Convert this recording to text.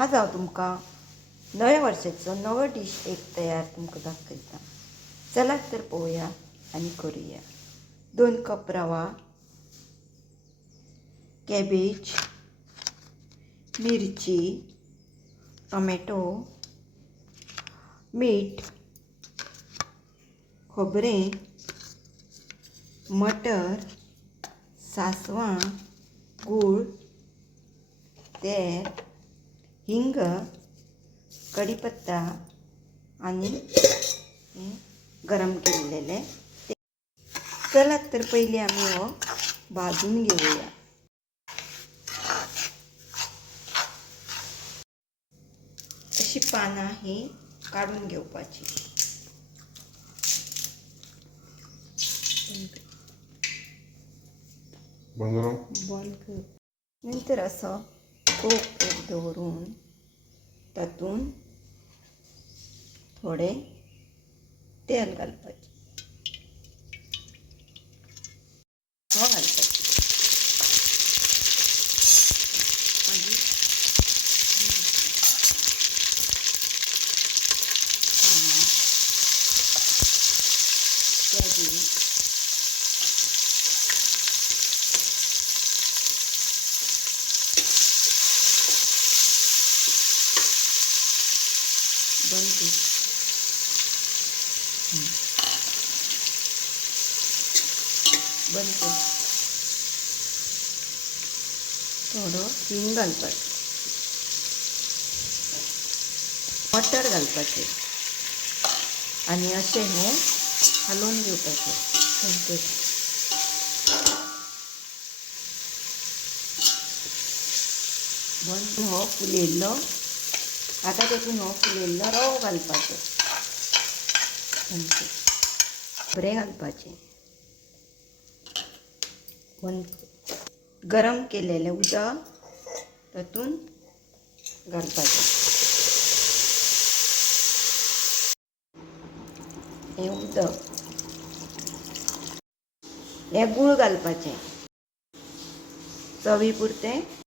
आज हांव तुमकां नव्या वर्साचो नवो डीश एक तयार तुमकां दाखयता. चलात तर पळोवया आनी करुया. 2 कप रवा, कॅबेज, मिरची, टोमॅटो, मीठ, खोबरें, मटर, सासवां, गूळ, तेल, हिंग, कढीपत्ता आनी गरम केल्लेले तेल. चलात तर पयलीं आमी हो भाजून घेवया. अशी पानां ही काडून घेवपाची. बंद कर. नंतर असो तोप एक दवरून तातूंत थोडें तेल घालपाचें. घालपाचें. मागीर कॅबेज, बंद कर. बंद कर. थोडो हिंग घालपाचो. मटर घालपाचे आनी अशें हें हालोवन घेवपाचें. बंद हो फुलयल्लो. आतां तातूंत हो फुलयल्लो रवो घालपाचो. खोबरें घालपाचें. गरम केलेलें उदक तातूंत घालपाचें. हें उदक, हें गूळ घालपाचें चवी पुरतें